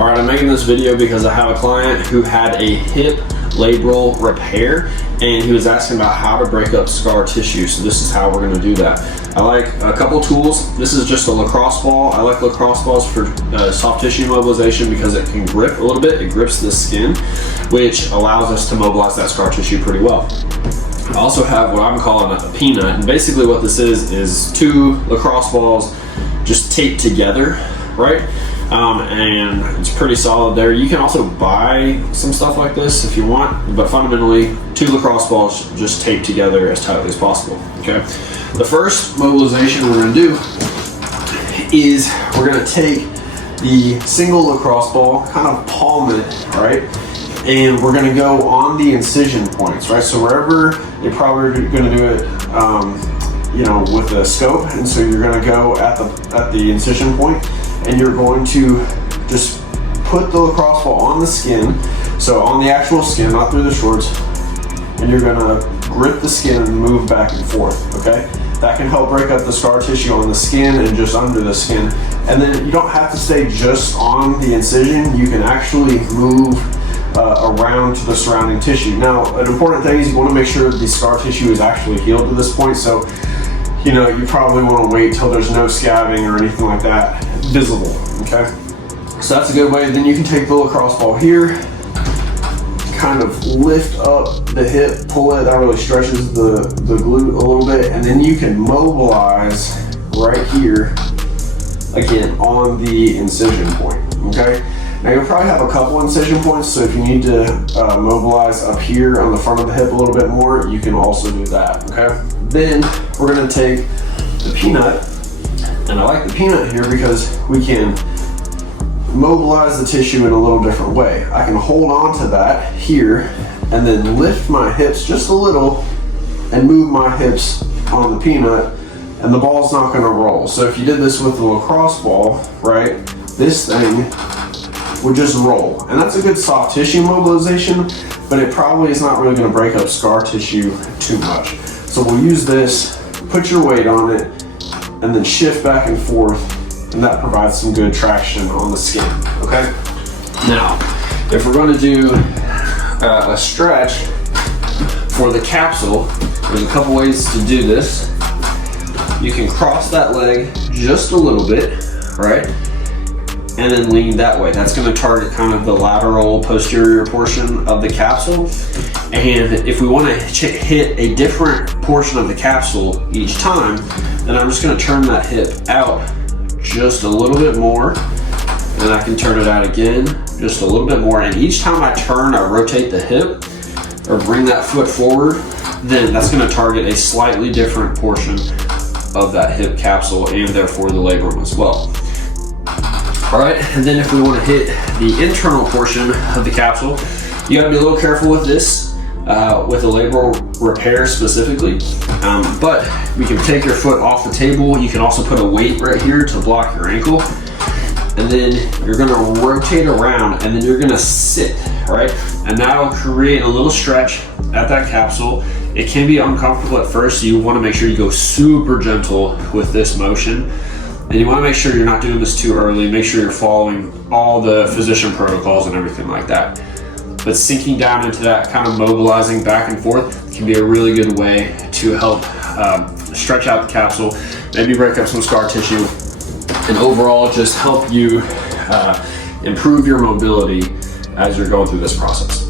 All right, I'm making this video because I have a client who had a hip labral repair and he was asking about how to break up scar tissue. So this is how we're gonna do that. I like a couple tools. This is just a lacrosse ball. I like lacrosse balls for soft tissue mobilization because it can grip a little bit. It grips the skin, which allows us to mobilize that scar tissue pretty well. I also have what I'm calling a peanut, and basically what this is 2 lacrosse balls just taped together, right? And it's pretty solid there. You can also buy some stuff like this if you want, but fundamentally 2 lacrosse balls just taped together as tightly as possible, okay? The first mobilization we're gonna do is we're gonna take the single lacrosse ball, kind of palm it, right? And we're gonna go on the incision points, right? So wherever you're probably gonna do it, you know, with a scope, and so you're gonna go at the incision point, and you're going to just put the lacrosse ball on the skin, so on the actual skin, not through the shorts, and you're gonna grip the skin and move back and forth, okay? That can help break up the scar tissue on the skin and just under the skin. And then you don't have to stay just on the incision, you can actually move around to the surrounding tissue. Now, an important thing is you wanna make sure the scar tissue is actually healed to this point, so you know, you probably want to wait till there's no scabbing or anything like that visible, okay? So that's a good way. Then you can take the lacrosse ball here, kind of lift up the hip, pull it, that really stretches the glute a little bit, and then you can mobilize right here, again, on the incision point, okay? Now you'll probably have a couple incision points, so if you need to mobilize up here on the front of the hip a little bit more, you can also do that, okay? Then we're gonna take the peanut, and I like the peanut here because we can mobilize the tissue in a little different way. I can hold on to that here and then lift my hips just a little and move my hips on the peanut, and the ball's not gonna roll. So if you did this with the lacrosse ball, right, this thing would just roll. And that's a good soft tissue mobilization, but it probably is not really gonna break up scar tissue too much. So we'll use this, put your weight on it, and then shift back and forth, and that provides some good traction on the skin, okay? Now, if we're gonna do a stretch for the capsule, there's a couple ways to do this. You can cross that leg just a little bit, right? And then lean that way. That's gonna target kind of the lateral posterior portion of the capsule. And if we wanna hit a different portion of the capsule each time, then I'm just gonna turn that hip out just a little bit more, and I can turn it out again, just a little bit more. And each time I turn, I rotate the hip or bring that foot forward, then that's gonna target a slightly different portion of that hip capsule and therefore the labrum as well. All right, and then if we want to hit the internal portion of the capsule, you gotta be a little careful with this, with a labral repair specifically. But we can take your foot off the table. You can also put a weight right here to block your ankle. And then you're gonna rotate around, and then you're gonna sit, right? And that'll create a little stretch at that capsule. It can be uncomfortable at first, so you wanna make sure you go super gentle with this motion. And you wanna make sure you're not doing this too early. Make sure you're following all the physician protocols and everything like that. But sinking down into that, kind of mobilizing back and forth, can be a really good way to help stretch out the capsule, maybe break up some scar tissue, and overall just help you improve your mobility as you're going through this process.